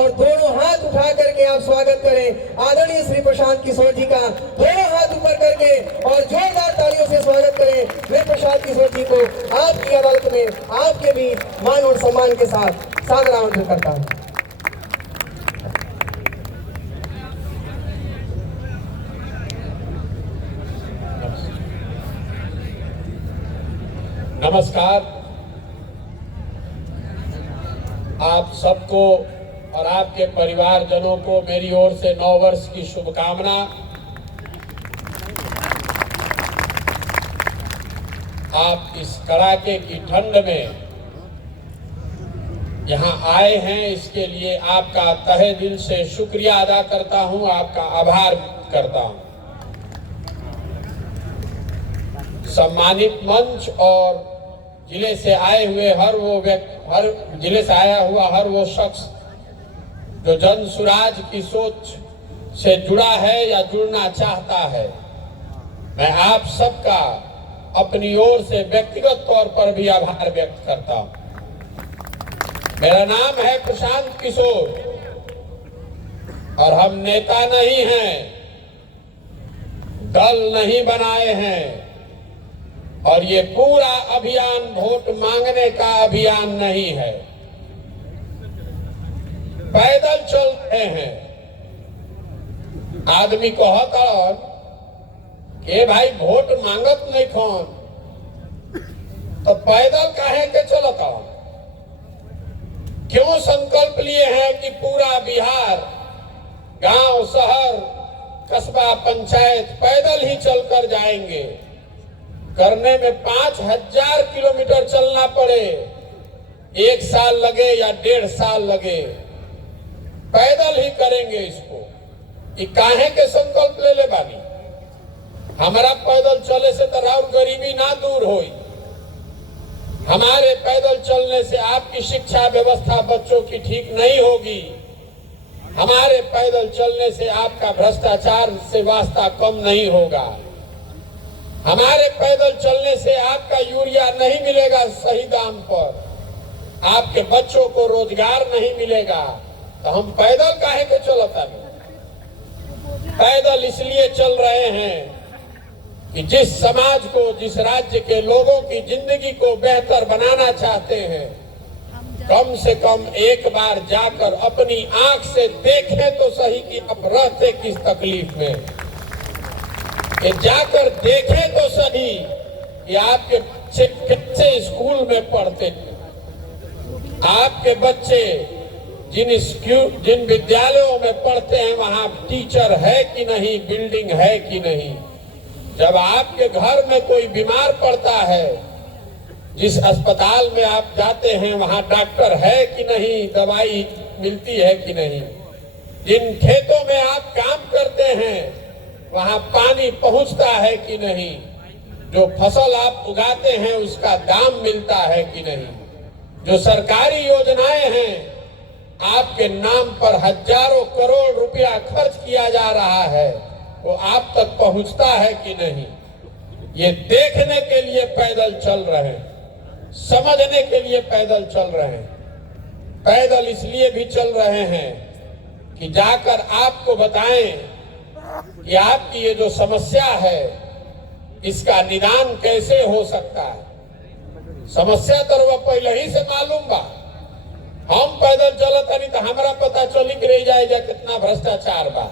और दोनों हाथ उठा करके आप स्वागत करें आदरणीय श्री प्रशांत किशोर जी का। दोनों हाथ ऊपर करके और जोरदार तालियों से स्वागत करें मैं प्रशांत किशोर जी को आपकी अदालत में आपके भी मान और सम्मान के साथ सादर आमंत्रित करता हूँ। नमस्कार। आप सबको और आपके परिवारजनों को मेरी ओर से 9 वर्ष की शुभकामना। आप इस कड़ाके की ठंड में यहाँ आए हैं, इसके लिए आपका तहे दिल से शुक्रिया अदा करता हूँ, आपका आभार करता हूँ। सम्मानित मंच और जिले से आए हुए हर जिले से आया हुआ हर वो शख्स जो जन सुराज की सोच से जुड़ा है या जुड़ना चाहता है, मैं आप सबका अपनी ओर से व्यक्तिगत तौर पर भी आभार व्यक्त करता हूं। मेरा नाम है प्रशांत किशोर और हम नेता नहीं हैं, दल नहीं बनाए हैं और ये पूरा अभियान वोट मांगने का अभियान नहीं है। पैदल चल रहे हैं। आदमी को हकड़न के भाई वोट मांगत नहीं कौन तो पैदल काहे के चलत। क्यों संकल्प लिए हैं कि पूरा बिहार, गांव, शहर, कस्बा, पंचायत पैदल ही चलकर जाएंगे। करने में 5000 किलोमीटर चलना पड़े, 1 साल लगे या 1.5 साल लगे, पैदल ही करेंगे इसको। ये काहे के संकल्प ले ले बानी। हमारा पैदल चले से तो राउर गरीबी ना दूर होई। हमारे पैदल चलने से आपकी शिक्षा व्यवस्था बच्चों की ठीक नहीं होगी। हमारे पैदल चलने से आपका भ्रष्टाचार से वास्ता कम नहीं होगा। हमारे पैदल चलने से आपका यूरिया नहीं मिलेगा सही दाम पर, आपके बच्चों को रोजगार नहीं मिलेगा। तो हम पैदल काहे के चलता नहीं। पैदल इसलिए चल रहे हैं कि जिस समाज को, जिस राज्य के लोगों की जिंदगी को बेहतर बनाना चाहते हैं, कम से कम एक बार जाकर अपनी आंख से देखें तो सही कि अब रहते किस तकलीफ में। कि जाकर देखें तो सही कि आपके बच्चे कैसे स्कूल में पढ़ते थे। आपके बच्चे जिन विद्यालयों में पढ़ते हैं वहां टीचर है कि नहीं, बिल्डिंग है कि नहीं। जब आपके घर में कोई बीमार पड़ता है, जिस अस्पताल में आप जाते हैं वहां डॉक्टर है कि नहीं, दवाई मिलती है कि नहीं। जिन खेतों में आप काम करते हैं वहां पानी पहुंचता है कि नहीं। जो फसल आप उगाते हैं उसका दाम मिलता है कि नहीं। जो सरकारी योजनाएं हैं, आपके नाम पर हजारों करोड़ रुपया खर्च किया जा रहा है, वो आप तक पहुंचता है कि नहीं। ये देखने के लिए पैदल चल रहे हैं, समझने के लिए पैदल चल रहे हैं। पैदल इसलिए भी चल रहे हैं कि जाकर आपको बताएं कि आपकी ये जो समस्या है इसका निदान कैसे हो सकता है। समस्या तो वह पहले ही से मालूम बा। हम पैदल चलता नहीं तो हमारा पता चली कि रह जाएगा कितना भ्रष्टाचार बा।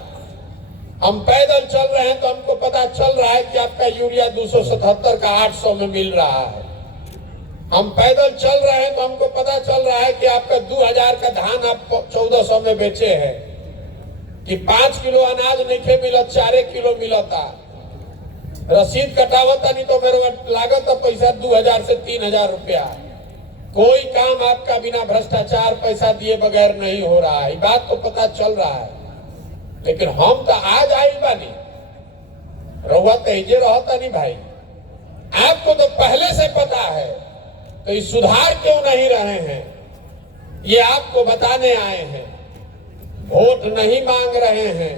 हम पैदल चल रहे हैं तो हमको पता चल रहा है कि आपका यूरिया 277 का 800 में मिल रहा है। हम पैदल चल रहे हैं तो हमको पता चल रहा है कि आपका 2000 का धान आप 1400 में बेचे हैं, कि 5 किलो अनाज नहीं मिलत, 4 किलो मिलता। रसीद कटावता नहीं तो मेरे लागत पैसा 2000 से 3000 रुपया। कोई काम आपका बिना भ्रष्टाचार पैसा दिए बगैर नहीं हो रहा है। बात तो पता चल रहा है, लेकिन हम तो आज आई बानी, रहुआ तेजे रहता नहीं भाई। आपको तो पहले से पता है, तो ये सुधार क्यों नहीं रहे हैं, ये आपको बताने आए हैं। वोट नहीं मांग रहे हैं,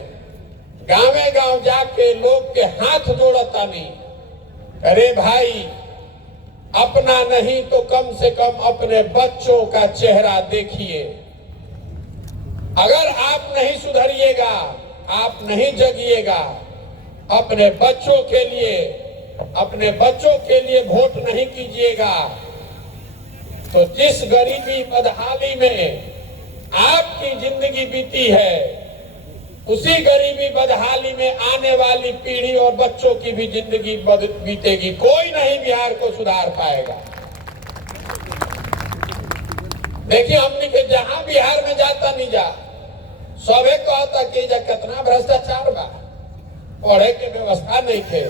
गांवे गांव जाके लोग के हाथ जोड़ता नहीं। अरे भाई, अपना नहीं तो कम से कम अपने बच्चों का चेहरा देखिए। अगर आप नहीं सुधरिएगा, आप नहीं जगिएगा, अपने बच्चों के लिए वोट नहीं कीजिएगा, तो जिस गरीबी बदहाली में आपकी जिंदगी बीती है, उसी गरीबी बदहाली में आने वाली पीढ़ी और बच्चों की भी जिंदगी बीतेगी। कोई नहीं बिहार को सुधार पाएगा। देखिए, हमने के जहां बिहार में जाता नहीं जा, सबे कहता कि जा कितना भ्रष्टाचार बा, पढ़े के व्यवस्था नहीं थे,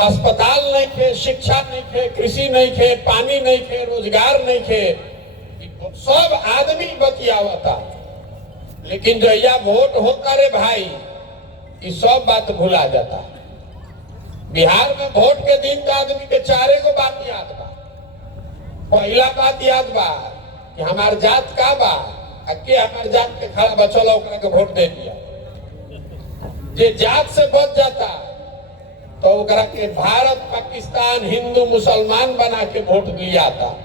अस्पताल नहीं थे, शिक्षा नहीं थे, कृषि नहीं थे, पानी नहीं थे, रोजगार नहीं थे, सब आदमी बतियावता। लेकिन जो यह वोट होता रे भाई, ये सब बात भुला जाता। बिहार में वोट के दिन तो आदमी के चारे को बात याद बा। पहला बात याद बा कि हमार जात का बा, के हमार जात के खड़ा बचल ओकरा के वोट दे दिया। जे जात से बच जाता तो ओकरा के भारत पाकिस्तान हिंदू मुसलमान बना के वोट दिया था।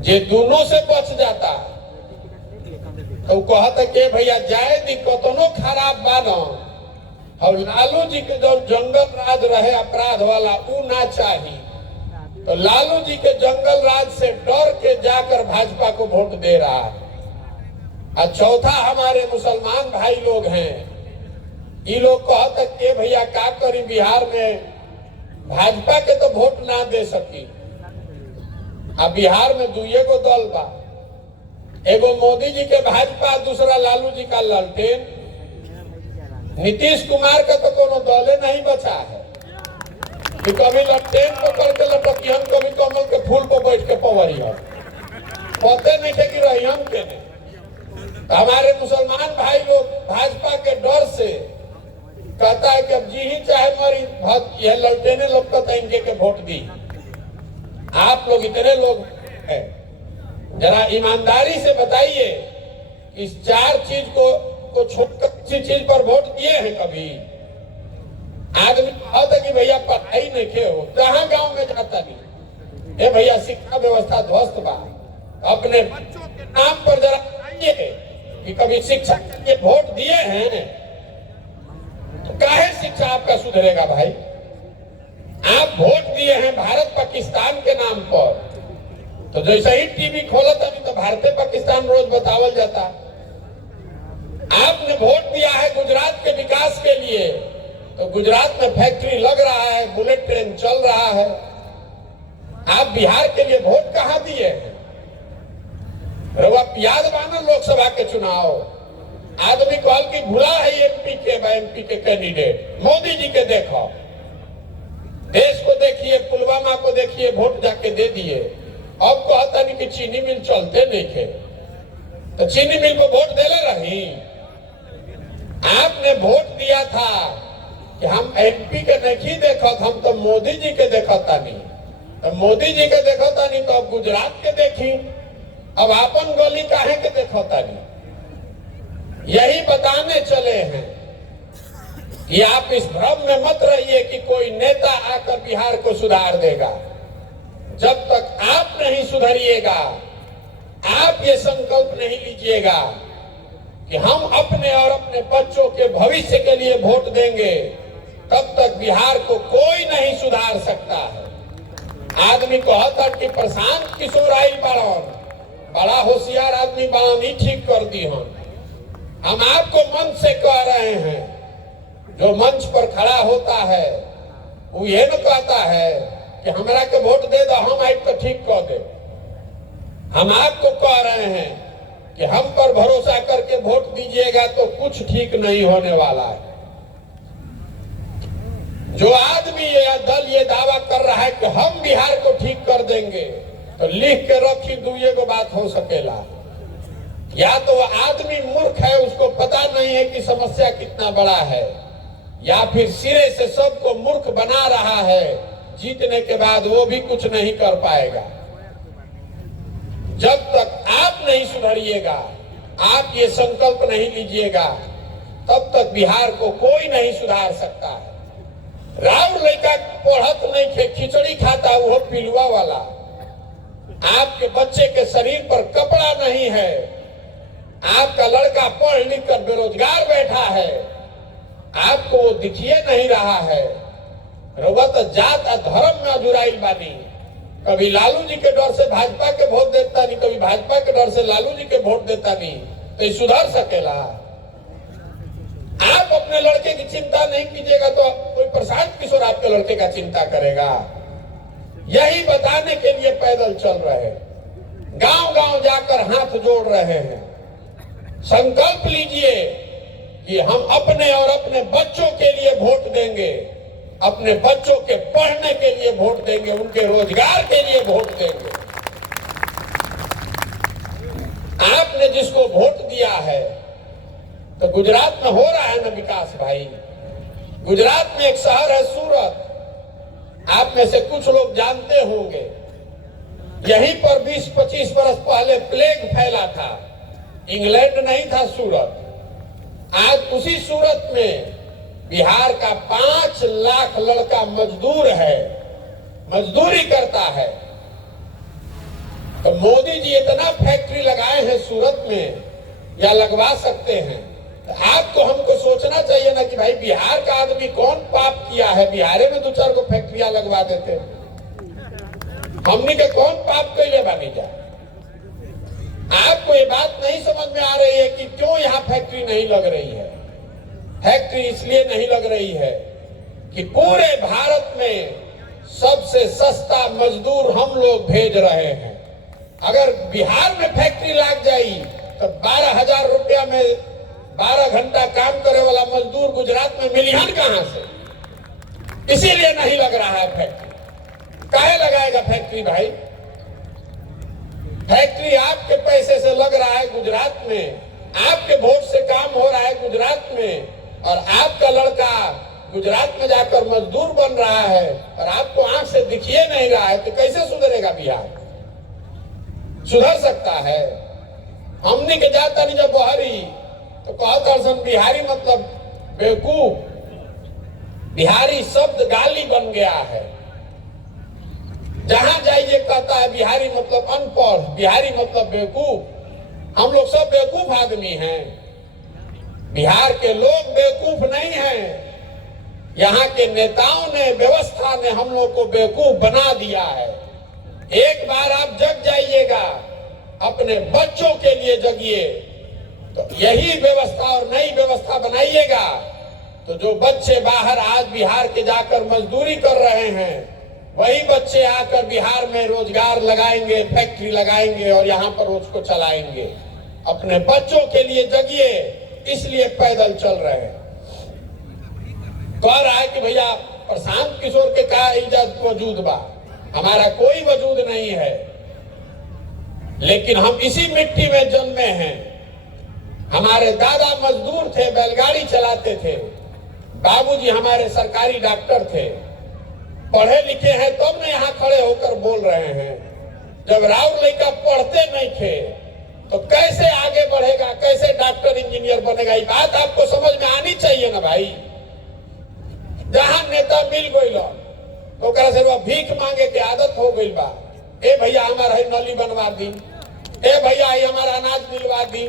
जे दोनों से बच जाता तो कहता कि भैया जाए दिक्कतों खराब बानो, और लालू जी के जो जंगल राज रहे अपराध वाला वो ना चाहिए, तो लालू जी के जंगल राज से डर के जाकर भाजपा को वोट दे रहा है। और चौथा हमारे मुसलमान भाई लोग हैं, ये लोग कहते कि भैया क्या करी, बिहार में भाजपा के तो वोट ना दे सकी। अब बिहार में दुए गो दल बा, एगो मोदी जी के भाजपा, दूसरा लालू जी का लालटेन। नीतीश कुमार का तो कोनो दले नहीं बचा है कि कभी लालटेन पकड़ के लटकियन, कभी कमल के फूल पर बैठ के पवरिया, पते नहीं थे कि रहियन के नहीं। तो हमारे मुसलमान भाई लोग भाजपा के डर से कहता है कि अब जी ही चाहे मरी, यह ललटेने लोग कहता है इनके के वोट दी। आप लोग इतने लोग हैं, जरा ईमानदारी से बताइए, इस चार चीज को छोड़कर किसी चीज पर वोट दिए हैं कभी? आदमी कहता कि भैया पढ़ाई नहीं के हो, जहां गांव में जाता नहीं, ए भैया शिक्षा व्यवस्था ध्वस्त बा। अपने बच्चों के नाम पर जरा बताइए कि कभी शिक्षा के लिए वोट दिए हैं? तो काहे शिक्षा आपका सुधरेगा भाई? आप वोट दिए हैं भारत पाकिस्तान के नाम पर, तो जैसे ही टीवी खोला तभी तो भारतीय पाकिस्तान रोज बतावल जाता। आपने वोट दिया है गुजरात के विकास के लिए, तो गुजरात में फैक्ट्री लग रहा है, बुलेट ट्रेन चल रहा है। आप बिहार के लिए वोट कहां दिए हैं? याद मानो लोकसभा के चुनाव, आदमी कॉल की भुला है एमपी के कैंडिडेट मोदी जी के। देखो, देश को देखिए, पुलवामा को देखिए, वोट जाके दे दिए। अब कहता नहीं कि चीनी मिल चलते नहीं थे, तो चीनी मिल को वोट देले रही। आपने वोट दिया था कि हम एमपी के नहीं देखत, हम तो मोदी जी के देखता नहीं, तो मोदी जी के देखता नहीं तो अब गुजरात के देखी, अब आपन गली काहे के देखता नहीं। यही बताने चले हैं कि आप इस भ्रम में मत रहिए कि कोई नेता आकर बिहार को सुधार देगा। जब तक आप नहीं सुधरिएगा, आप ये संकल्प नहीं लीजिएगा कि हम अपने और अपने बच्चों के भविष्य के लिए वोट देंगे, तब तक बिहार को कोई नहीं सुधार सकता है। आदमी कहता कि प्रशांत किशोर आई बाड़न, बड़ा होशियार आदमी बाड़न, ही ठीक कर दी। हम आपको मंच से कह रहे हैं, जो मंच पर खड़ा होता है वो ये न कहता है कि हमरा के वोट दे दो, हम आई तो ठीक कर दे। हम आपको कह रहे हैं कि हम पर भरोसा करके वोट दीजिएगा तो कुछ ठीक नहीं होने वाला है। जो आदमी या दल ये दावा कर रहा है कि हम बिहार को ठीक कर देंगे, तो लिख के रखी दुए को बात हो सकेला। या तो आदमी मूर्ख है, उसको पता नहीं है कि समस्या कितना बड़ा है, या फिर सिरे से सबको मूर्ख बना रहा है, जीतने के बाद वो भी कुछ नहीं कर पाएगा। जब तक आप नहीं सुधरिएगा, आप ये संकल्प नहीं लीजिएगा, तब तक बिहार को कोई नहीं सुधार सकता है। राउर लड़का पढ़त नहीं थे, खिचड़ी खाता वो पिलुआ वाला। आपके बच्चे के शरीर पर कपड़ा नहीं है, आपका लड़का पढ़ लिख कर बेरोजगार बैठा है, आपको वो दिखिए नहीं रहा है। रउआ तो जात आ धर्म में अजुराइल बानी। कभी लालू जी के डर से भाजपा के वोट देता नहीं, कभी भाजपा के डर से लालू जी के वोट देता नहीं, तो ये सुधर सकेला? आप अपने लड़के की चिंता नहीं कीजिएगा तो कोई प्रशांत किशोर आपके लड़के का चिंता करेगा? यही बताने के लिए पैदल चल रहे हैं, गांव गांव जाकर हाथ जोड़ रहे हैं। संकल्प लीजिए कि हम अपने और अपने बच्चों के लिए वोट देंगे, अपने बच्चों के पढ़ने के लिए वोट देंगे, उनके रोजगार के लिए वोट देंगे। आपने जिसको वोट दिया है, तो गुजरात में हो रहा है ना विकास भाई। गुजरात में एक शहर है सूरत, आप में से कुछ लोग जानते होंगे। यहीं पर 20-25 वर्ष पहले प्लेग फैला था। इंग्लैंड नहीं था सूरत। आज उसी सूरत में बिहार का 5 लाख लड़का मजदूर है, मजदूरी करता है। तो मोदी जी इतना फैक्ट्री लगाए हैं सूरत में, या लगवा सकते हैं। तो आपको हमको सोचना चाहिए ना कि भाई बिहार का आदमी कौन पाप किया है, बिहार में 2-4 को फैक्ट्रियां लगवा देते। हमने के कौन पाप कैले बानी जा? आपको ये बात नहीं समझ में आ रही है कि क्यों यहाँ फैक्ट्री नहीं लग रही है। फैक्ट्री इसलिए नहीं लग रही है कि पूरे भारत में सबसे सस्ता मजदूर हम लोग भेज रहे हैं। अगर बिहार में फैक्ट्री लग जाई तो 12,000 रुपया में 12 घंटा काम करे वाला मजदूर गुजरात में मिलियन कहां से? इसीलिए नहीं लग रहा है फैक्ट्री। काहे लगाएगा फैक्ट्री भाई? फैक्ट्री आपके पैसे से लग रहा है गुजरात में, आपके वोट से काम हो रहा है गुजरात में, और आपका लड़का गुजरात में जाकर मजदूर बन रहा है और आपको आंख से दिखिए नहीं रहा है। तो कैसे सुधरेगा बिहार? सुधर सकता है? हमने के जाता नहीं जब बहरी तो कहता हम बिहारी मतलब बेवकूफ। बिहारी शब्द गाली बन गया है। जहां जाइए कहता है बिहारी मतलब अनपढ़, बिहारी मतलब बेवकूफ। हम लोग सब बेवकूफ आदमी हैं। बिहार के लोग बेवकूफ नहीं हैं। यहाँ के नेताओं ने, व्यवस्था ने हम लोग को बेवकूफ बना दिया है। एक बार आप जग जाइएगा, अपने बच्चों के लिए जगिए, तो यही व्यवस्था और नई व्यवस्था बनाइएगा। तो जो बच्चे बाहर आज बिहार के जाकर मजदूरी कर रहे हैं, वही बच्चे आकर बिहार में रोजगार लगाएंगे, फैक्ट्री लगाएंगे और यहाँ पर उसको चलाएंगे। अपने बच्चों के लिए जगिए, इसलिए पैदल चल रहे हैं। कह रहा है कि भैया प्रशांत किशोर के क्या इज्जत वजूद बा? हमारा कोई वजूद नहीं है, लेकिन हम इसी मिट्टी में जन्मे हैं। हमारे दादा मजदूर थे, बैलगाड़ी चलाते थे। बाबूजी हमारे सरकारी डॉक्टर थे। पढ़े लिखे हैं तब न यहाँ खड़े होकर बोल रहे हैं। जब राउर लड़का पढ़ते नहीं थे तो कैसे आगे बढ़ेगा, कैसे डॉक्टर इंजीनियर बनेगा? ये बात आपको समझ में आनी चाहिए ना भाई। जहां नेता मिल गई तो से भीख मांगे के आदत हो गई बा। ए भैया हमारा नली बनवा दी, ए भैया हमारा अनाज दिलवा दी,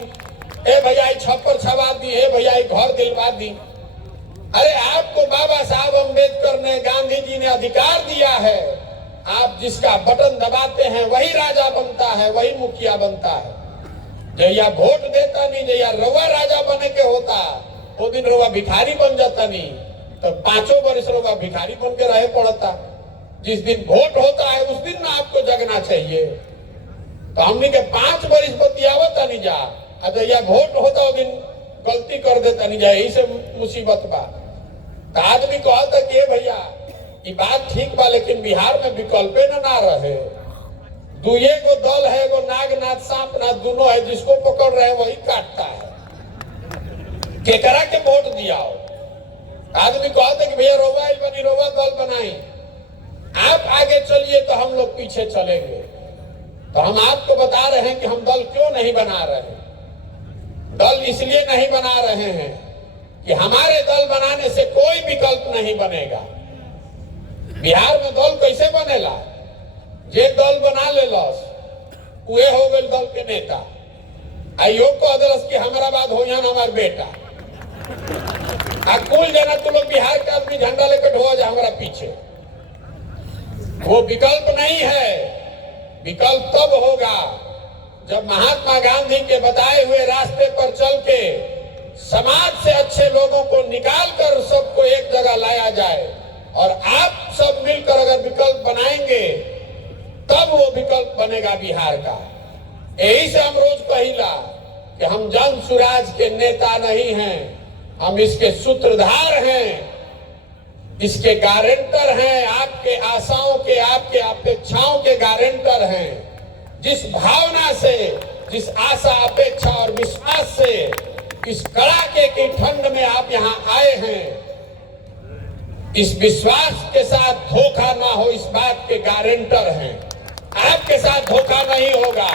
ए भैया छप्पर छवा दी, ए भैया घर दिलवा दी। अरे आपको बाबा साहब अम्बेडकर ने, गांधी जी ने अधिकार दिया है। आप जिसका बटन दबाते हैं वही राजा बनता है, वही मुखिया बनता है। जैया वोट देता नहीं, जैया रवा राजा बने के होता, वो दिन रवा भिखारी बन जाता नहीं। तो 5 वर्ष रवा भिखारी बन के रहे पड़ता। जिस दिन वोट होता है उस दिन ना आपको जगना चाहिए। तो हमने के 5 वर्ष बतियावता नहीं जा, जैया वोट होता वो दिन गलती कर देता नहीं जाए। यही से मुसीबत बा। तो आदमी कहता कि भैया ये बात ठीक बा, लेकिन बिहार में विकल्पे ना रहे। दुए गो दल है, एगो नागनाथ सांपनाथ दोनों है, जिसको पकड़ रहे वही काटता है। केकरा के वोट दिया हो? आदमी कहते कि भैया रोवा बनी, रोवा दल बनाई, आप आगे चलिए तो हम लोग पीछे चलेंगे। तो हम आपको बता रहे हैं कि हम दल क्यों नहीं बना रहे हैं। दल इसलिए नहीं बना रहे हैं कि हमारे दल बनाने से कोई विकल्प नहीं बनेगा। बिहार में दल कैसे बनेला? जे दल बना ले लस उहे हो गए दल के नेता। आयोग को अदरस की हमारा बात हो यहाँ हमार बेटा कुल जना तुम लोग बिहार के आदमी झंडा लेकर ढोआ जा हमारा पीछे। वो विकल्प नहीं है। विकल्प तब होगा जब महात्मा गांधी के बताए हुए रास्ते पर चल के समाज से अच्छे लोगों को निकाल कर सबको एक जगह लाया जाए और आप सब मिलकर अगर विकल्प बनाएंगे तब वो विकल्प बनेगा बिहार का। यही से हम रोज कहिला कि हम जन सुराज के नेता नहीं हैं, हम इसके सूत्रधार हैं, इसके गारंटर हैं, आपके आशाओं के, आपके अपेक्षाओं के गारंटर हैं। जिस भावना से, जिस आशा, अपेक्षा और विश्वास से इस कड़ाके की ठंड में आप यहाँ आए हैं, इस विश्वास के साथ धोखा ना हो इस बात के गारंटर हैं। आपके साथ धोखा नहीं होगा,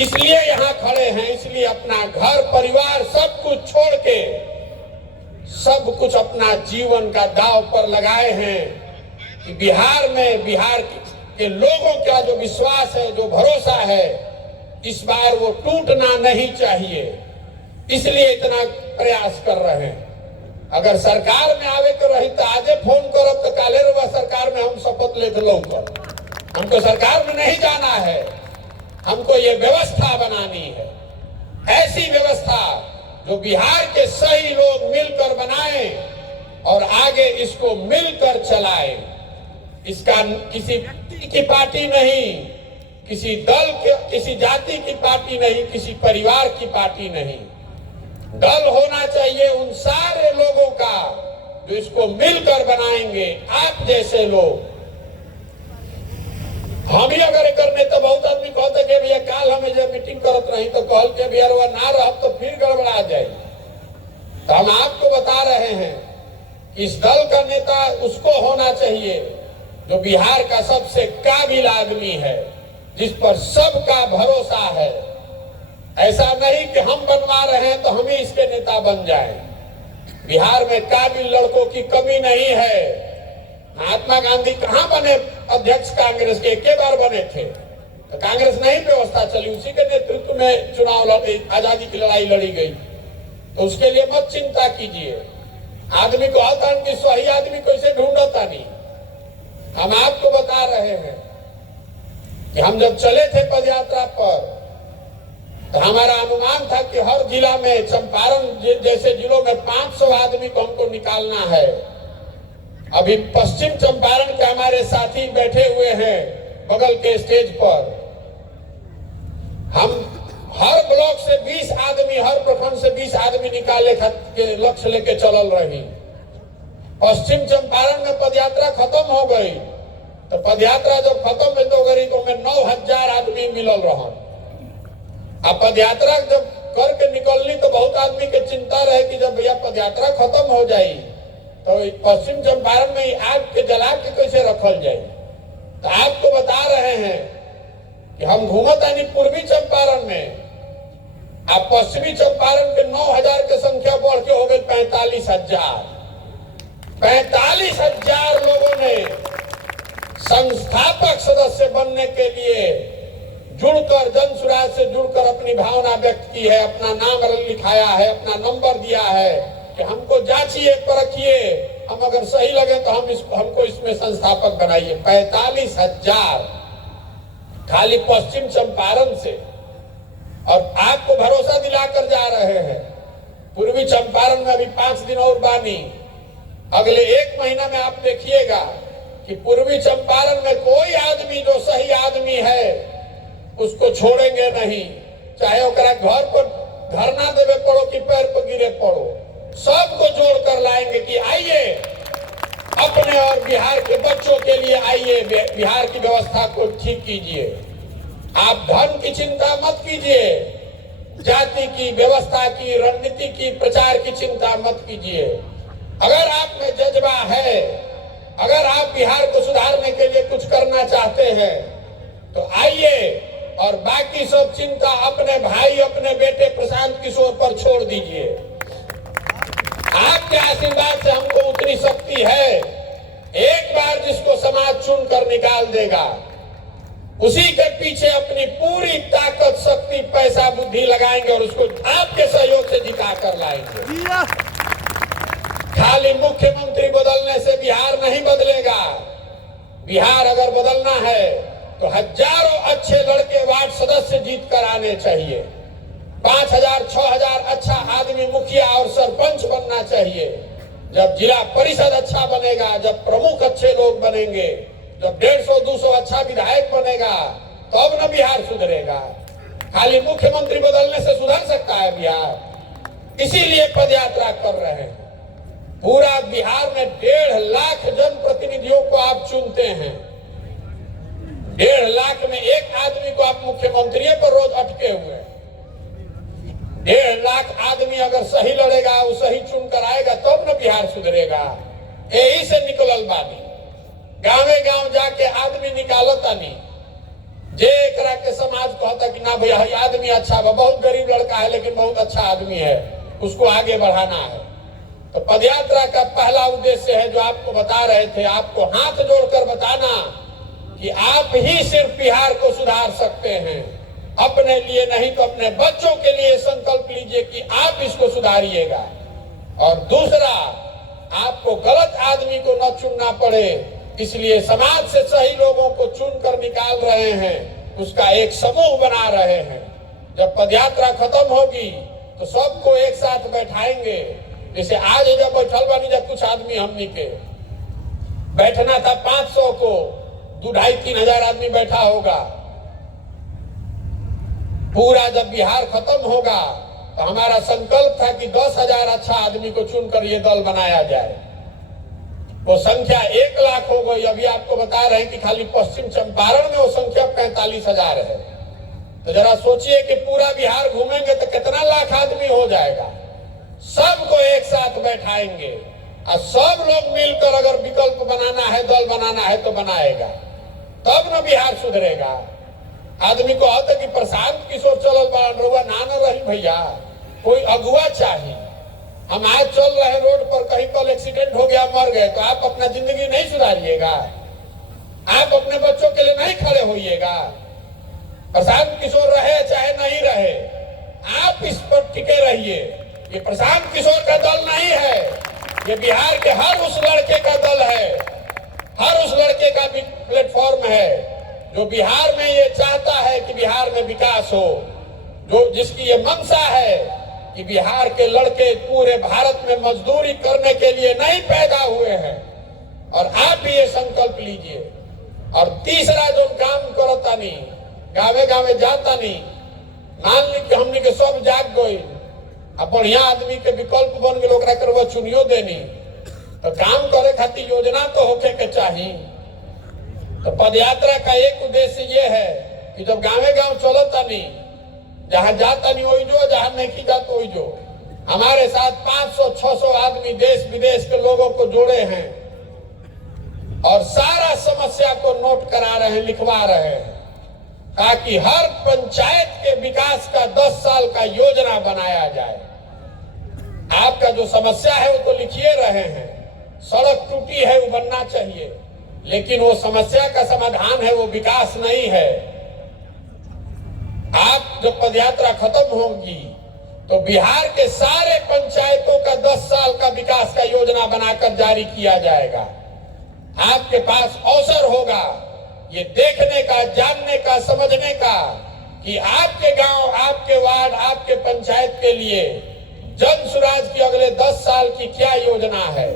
इसलिए यहाँ खड़े हैं। इसलिए अपना घर परिवार सब कुछ छोड़ के, सब कुछ अपना जीवन का दांव पर लगाए हैं कि बिहार में, बिहार के लोगों का जो विश्वास है, जो भरोसा है, इस बार वो टूटना नहीं चाहिए। इसलिए इतना प्रयास कर रहे हैं। अगर सरकार में आवे के रही तो आजे फोन करब तो काले रवा सरकार में हम शपथ लेते लौकर। हमको सरकार में नहीं जाना है, हमको ये व्यवस्था बनानी है, ऐसी व्यवस्था जो बिहार के सही लोग मिलकर बनाएं और आगे इसको मिलकर चलाएं। इसका किसी की पार्टी नहीं, किसी दल के, किसी जाति की पार्टी नहीं, किसी परिवार की पार्टी नहीं। दल होना चाहिए उन सारे लोगों का जो इसको मिलकर बनाएंगे। आप जैसे लोग, हम ही अगर करने तो बहुत आदमी कहते कि भैया काल हमें जब मीटिंग करत रही तो कहल के भैया वह ना रह तो फिर गड़बड़ा जाए। तो हम आपको बता रहे हैं कि इस दल का नेता उसको होना चाहिए जो बिहार का सबसे काबिल आदमी है, जिस पर सबका भरोसा है। ऐसा नहीं कि हम बनवा रहे हैं तो हम ही इसके नेता बन जाएं। बिहार में काबिल लड़कों की कमी नहीं है। महात्मा गांधी कहाँ बने अध्यक्ष कांग्रेस के? एक बार बने थे तो कांग्रेस नहीं व्यवस्था चली, उसी के नेतृत्व में चुनाव आजादी की लड़ाई लड़ी गई। तो उसके लिए मत चिंता कीजिए। आदमी को आता कि सही आदमी को इसे ढूंढता नहीं। हम आपको बता रहे हैं कि हम जब चले थे पदयात्रा पर तो हमारा अनुमान था कि हर जिला में, चंपारण जैसे जिलों में 500 आदमी को हमको निकालना है। अभी पश्चिम चंपारण के हमारे साथी बैठे हुए हैं बगल के स्टेज पर। हम हर ब्लॉक से 20 आदमी, हर प्रखंड से 20 आदमी निकाले के लक्ष्य लेके चलल रही। पश्चिम चंपारण में पदयात्रा खत्म हो गई तो पदयात्रा जब खत्म हो गई तो में 9000 आदमी मिलल रहा। अब पदयात्रा जब करके निकलनी तो बहुत आदमी के चिंता रहे कि जब भैया पदयात्रा खत्म हो जाए तो पश्चिम चंपारण में आग के जला के कैसे रखल जाए। तो आपको बता रहे हैं कि हम घूमत आनी पूर्वी चंपारण में, अब पश्चिमी चंपारण के 9000 की संख्या बढ़ के हो गई 45,000। 45,000 लोगों ने संस्थापक सदस्य बनने के लिए जुड़कर, जन सुराज से जुड़कर अपनी भावना व्यक्त की है, अपना नाम लिखाया है, अपना नंबर दिया है कि हमको जांचिए, परखिए, हम अगर सही लगे तो हमको इसमें संस्थापक बनाइए। 45,000 खाली पश्चिम चंपारण से। और आपको भरोसा दिलाकर जा रहे हैं पूर्वी चंपारण में अभी 5 दिन और बानी। अगले 1 महीना में आप देखिएगा कि पूर्वी चंपारण में कोई आदमी जो सही आदमी है उसको छोड़ेंगे नहीं। चाहे ओकरा घर पर धरना देवे पड़ो कि पैर पर गिरे पड़ो, सबको जोड़ कर लाएंगे कि आइए अपने और बिहार के बच्चों के लिए आइए, बिहार की व्यवस्था को ठीक कीजिए। आप धर्म की चिंता मत कीजिए, जाति की, व्यवस्था की, रणनीति की, प्रचार की चिंता मत कीजिए। अगर आप में जज्बा है, अगर आप बिहार को सुधारने के लिए कुछ करना चाहते हैं तो आइए और बाकी सब चिंता अपने भाई, अपने बेटे प्रशांत किशोर पर छोड़ दीजिए। आपके आशीर्वाद से हमको उतनी शक्ति है। एक बार जिसको समाज चुन कर निकाल देगा, उसी के पीछे अपनी पूरी ताकत, शक्ति, पैसा, बुद्धि लगाएंगे और उसको आपके सहयोग से जिता कर लाएंगे। खाली मुख्यमंत्री बदलने से बिहार नहीं बदलेगा। बिहार अगर बदलना है तो हजारों अच्छे लड़के वार्ड सदस्य जीत कर आने चाहिए। 5000, 6000 अच्छा आदमी मुखिया और सरपंच बनना चाहिए। जब जिला परिषद अच्छा बनेगा, जब प्रमुख अच्छे लोग बनेंगे, जब 150-200 अच्छा विधायक बनेगा, तब न बिहार सुधरेगा। खाली मुख्यमंत्री बदलने से सुधर सकता है बिहार? इसीलिए पदयात्रा कर रहे हैं। पूरा बिहार में 1.5 लाख जनप्रतिनिधियों को आप चुनते हैं। 1.5 लाख में एक आदमी को आप मुख्यमंत्री पर रोज अटके हुए। 1.5 लाख आदमी अगर सही लड़ेगा, वो सही चुनकर आएगा, तब न बिहार सुधरेगा। यही से निकलल बानी। गांवे गांव जाके आदमी निकालता नहीं। जे एकरा के समाज कहता कि ना भैया आदमी अच्छा बा, बहुत गरीब लड़का है लेकिन बहुत अच्छा आदमी है, उसको आगे बढ़ाना है। तो पदयात्रा का पहला उद्देश्य है जो आपको बता रहे थे, आपको हाथ जोड़कर बताना कि आप ही सिर्फ बिहार को सुधार सकते हैं। अपने लिए नहीं तो अपने बच्चों के लिए संकल्प लीजिए कि आप इसको सुधारिएगा। और दूसरा, आपको गलत आदमी को न चुनना पड़े, इसलिए समाज से सही लोगों को चुनकर निकाल रहे हैं, उसका एक समूह बना रहे हैं। जब पदयात्रा खत्म होगी तो सबको एक साथ बैठाएंगे। जैसे आज जब बैठल बानी, जब कुछ आदमी हमनी के बैठना था 500 को, 2-2,5-3 हजार आदमी बैठा होगा। पूरा जब बिहार खत्म होगा तो हमारा संकल्प था कि 10,000 अच्छा आदमी को चुनकर ये दल बनाया जाए। वो संख्या 1 लाख हो गई। अभी आपको बता रहे हैं कि खाली पश्चिम चंपारण में वो संख्या 45,000 है। तो जरा सोचिए कि पूरा बिहार घूमेंगे तो कितना लाख आदमी हो जाएगा। सबको एक साथ बैठाएंगे और सब लोग मिलकर अगर विकल्प बनाना है, दल बनाना है तो बनाएगा, तब न बिहार सुधरेगा। आदमी को आता कि प्रशांत किशोर चलल बा, ना न रही भैया, कोई अगुआ चाहिए। हम आज चल रहे रोड पर, कहीं कल एक्सीडेंट हो गया, मर गए, तो आप अपना जिंदगी नहीं सुधारिएगा? आप अपने बच्चों के लिए नहीं खड़े होइएगा? प्रशांत किशोर रहे चाहे नहीं रहे, आप इस पर टिके रहिए। ये प्रशांत किशोर का दल नहीं है, ये बिहार के हर उस लड़के का दल है, हर उस लड़के का प्लेटफॉर्म है जो बिहार में ये चाहता है कि बिहार में विकास हो, जो जिसकी ये मंशा है कि बिहार के लड़के पूरे भारत में मजदूरी करने के लिए नहीं पैदा हुए हैं। और आप भी ये संकल्प लीजिए। और तीसरा जो काम करता नहीं, गावे गावे जाता नहीं, मान ली कि हमने के सब जाग गई, अब बढ़िया आदमी के विकल्प बन गए, ओकरा कर वो चुनियो देनी, तो काम करे खातिर योजना तो होके के चाहिए। तो पदयात्रा का एक उद्देश्य ये है कि जब गावे गांव चलता नहीं, जहां जाता नहीं वही जो, जहां नहीं जाता वही जो। हमारे साथ 500-600 आदमी देश विदेश के लोगों को जोड़े हैं और सारा समस्या को नोट करा रहे हैं, लिखवा रहे हैं, ताकि हर पंचायत के विकास का 10 साल का योजना बनाया जाए। आपका जो समस्या है वो तो लिखिए रहे हैं, सड़क टूटी है वो बनना चाहिए, लेकिन वो समस्या का समाधान है, वो विकास नहीं है। आप जब पदयात्रा खत्म होगी तो बिहार के सारे पंचायतों का 10 साल का विकास का योजना बनाकर जारी किया जाएगा। आपके पास अवसर होगा ये देखने का, जानने का, समझने का कि आपके गांव, आपके वार्ड, आपके पंचायत के लिए जन सुराज की अगले 10 साल की क्या योजना है।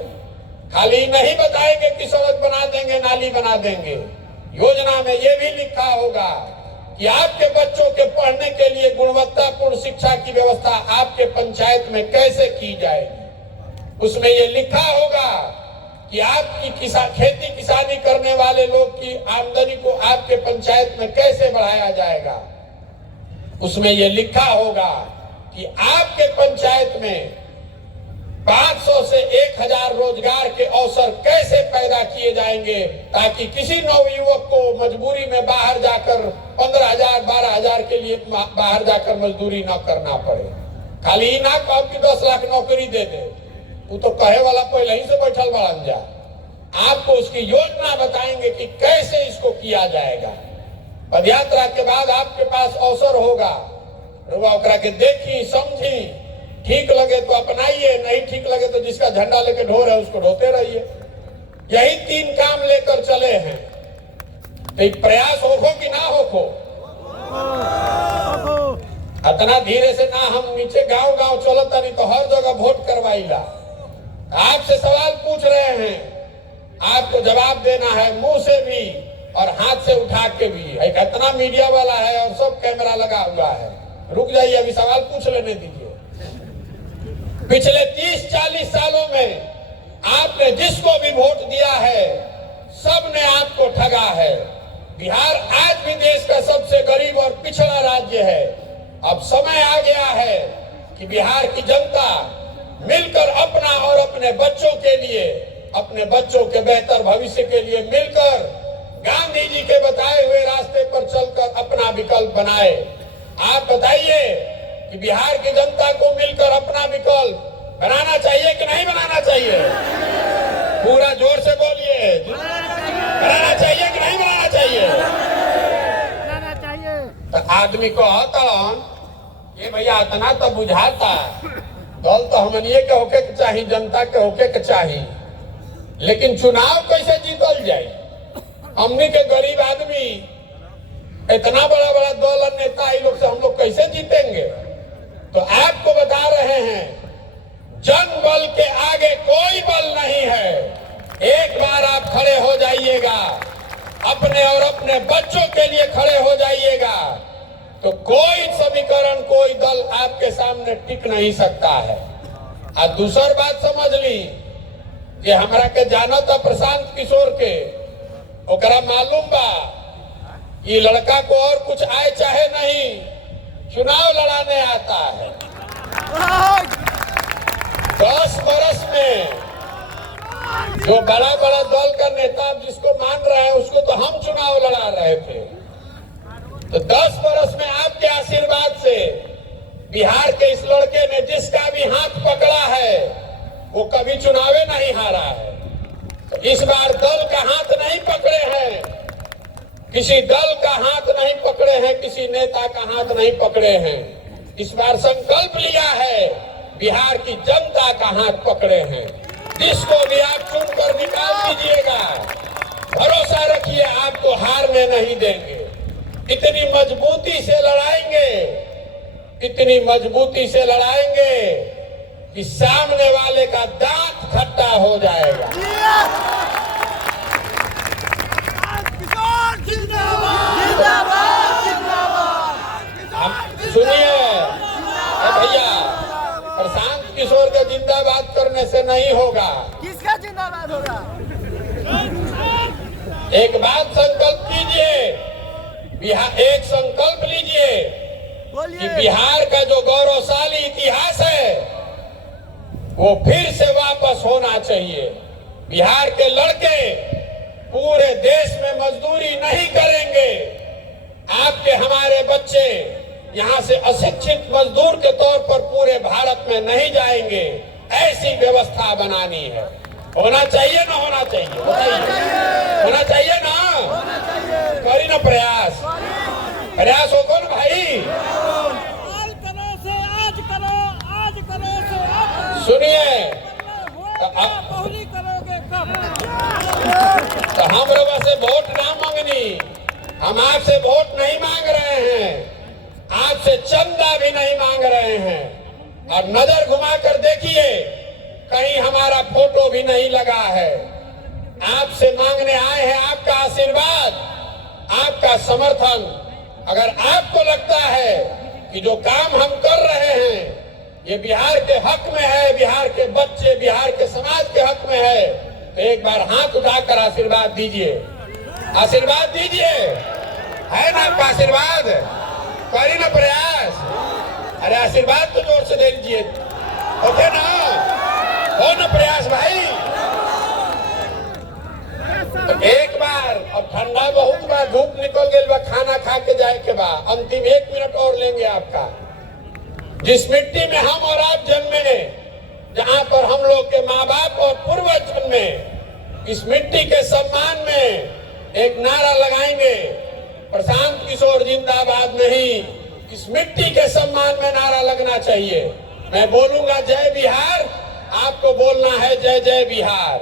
खाली नहीं बताएंगे कि सड़क बना देंगे, नाली बना देंगे। योजना में ये भी लिखा होगा कि आपके बच्चों के पढ़ने के लिए गुणवत्तापूर्ण शिक्षा की व्यवस्था आपके पंचायत में कैसे की जाएगी। उसमें ये लिखा होगा कि आपकी खेती किसानी करने वाले लोग की आमदनी को आपके पंचायत में कैसे बढ़ाया जाएगा। उसमें ये लिखा होगा कि आपके पंचायत में 500 से 1000 रोजगार के अवसर कैसे पैदा किए जाएंगे, ताकि किसी नवयुवक को मजबूरी में बाहर जाकर 15,000, 12,000 के लिए बाहर जाकर मजदूरी न करना पड़े। खाली ना कहो कि 10 लाख नौकरी दे दे, वो तो कहे वाला पहले ही से बैठल बड़न जा। आपको उसकी योजना बताएंगे कि कैसे इसको किया जाएगा। पदयात्रा के बाद आपके पास अवसर होगा, रुआ ओकरा के देखी समझी, ठीक लगे तो अपनाइए, नहीं ठीक लगे तो जिसका झंडा लेके ढो रहे उसको ढोते रहिए। यही 3 काम लेकर चले हैं। तो प्रयास होखो कि ना होखो, इतना धीरे से ना हम नीचे गांव गांव चलता, नहीं तो हर जगह वोट करवाईला। आपसे सवाल पूछ रहे हैं, आपको जवाब देना है मुंह से भी और हाथ से उठा के भी। एक इतना मीडिया वाला है और सब कैमरा लगा हुआ है, रुक जाइए अभी सवाल पूछ लेने दीजिए। पिछले 30-40 सालों में आपने जिसको भी वोट दिया है सबने आपको ठगा है। बिहार आज भी देश का सबसे गरीब और पिछड़ा राज्य है। अब समय आ गया है कि बिहार की जनता मिलकर अपना और अपने बच्चों के लिए, अपने बच्चों के बेहतर भविष्य के लिए मिलकर गांधी जी के बताए हुए रास्ते पर चलकर अपना विकल्प बनाए। आप बताइए कि बिहार की जनता को मिलकर अपना विकल्प बनाना चाहिए कि नहीं बनाना चाहिए? पूरा जोर से बोलिए, बनाना चाहिए कि नहीं बनाना चाहिए? बनाना चाहिए। तो आदमी को हतन ये भैया इतना तो बुझाता, दल तो हमनिए के होके के चाहिए, जनता के होके के चाहिए, लेकिन चुनाव कैसे जीतल जाए? हमनी के गरीब आदमी इतना बड़ा बड़ा दल और नेता लोग से हम लोग कैसे जीतेंगे? तो आपको बता रहे हैं, जन बल के आगे कोई बल नहीं है। एक बार आप खड़े हो जाइएगा, अपने और अपने बच्चों के लिए खड़े हो जाइएगा, तो कोई समीकरण, कोई दल आपके सामने टिक नहीं सकता है। और दूसरी बात समझ ली कि हमरा के जाना था प्रशांत किशोर के, ओकरा मालूम बा ये लड़का को और कुछ आए चाहे नहीं, चुनाव लड़ाने आता है। 10 बरस में जो बड़ा बड़ा दल का नेता जिसको मान रहे हैं उसको तो हम चुनाव लड़ा रहे थे। तो 10 बरस में आपके आशीर्वाद से बिहार के इस लड़के ने जिसका भी हाथ पकड़ा है वो कभी चुनावे नहीं हारा है। तो इस बार दल का हाथ नहीं पकड़े हैं, किसी दल का हाथ नहीं पकड़े हैं, किसी नेता का हाथ नहीं पकड़े हैं। इस बार संकल्प लिया है, बिहार की जनता का हाथ पकड़े हैं। जिसको भी आप चुनकर निकाल दीजिएगा, भरोसा रखिए आपको हारने नहीं देंगे। इतनी मजबूती से लड़ाएंगे, इतनी मजबूती से लड़ाएंगे कि सामने वाले का दांत खट्टा हो जाएगा। सुनिए भैया, प्रशांत किशोर के जिंदाबाद करने से नहीं होगा। किसका जिंदाबाद होगा? एक बात संकल्प कीजिए, बिहार एक संकल्प लीजिए कि बिहार का जो गौरवशाली इतिहास है वो फिर से वापस होना चाहिए। बिहार के लड़के पूरे देश में मजदूरी नहीं करेंगे। आपके हमारे बच्चे यहाँ से अशिक्षित मजदूर के तौर पर पूरे भारत में नहीं जाएंगे। ऐसी व्यवस्था बनानी है। होना चाहिए ना होना चाहिए? बताइए, होना चाहिए ना? करी ना प्रयास, प्रयास हो कौन भाई? आज करो से आज करो, आज करो से आज सुनिए, बहुरी करोगे कब? तो हम लोगों से वोट ना मांगनी, हम आपसे वोट नहीं मांग रहे हैं, आपसे चंदा भी नहीं मांग रहे हैं। और नजर घुमाकर देखिए, कहीं हमारा फोटो भी नहीं लगा है। आपसे मांगने आए हैं आपका आशीर्वाद, आपका समर्थन। अगर आपको लगता है कि जो काम हम कर रहे हैं ये बिहार के हक में है, बिहार के बच्चे, बिहार के समाज के हक में है, तो एक बार हाथ उठाकर आशीर्वाद दीजिए, आशीर्वाद दीजिए। है ना आपका आशीर्वाद? करिए ना प्रयास। अरे आशीर्वाद तो जोर से दे दीजिए, ओके ना? हो ना प्रयास भाई? तो एक बार, अब ठंडा बहुत बा, धूप निकल गई बा, खाना खा के जाए के बा, अंतिम 1 मिनट और लेंगे आपका। जिस मिट्टी में हम और आप जन्मे, जहां पर हम लोग के माँ बाप और पूर्वज जन्मे, इस मिट्टी के सम्मान में एक नारा लगाएंगे, प्रशांत किशोर जिंदाबाद नहीं, इस मिट्टी के सम्मान में नारा लगना चाहिए। मैं बोलूंगा जय बिहार, आपको बोलना है जय जय बिहार,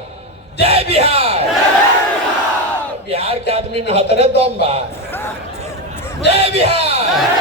जय बिहार। बिहार के आदमी में हतरे दम बा। जय बिहार।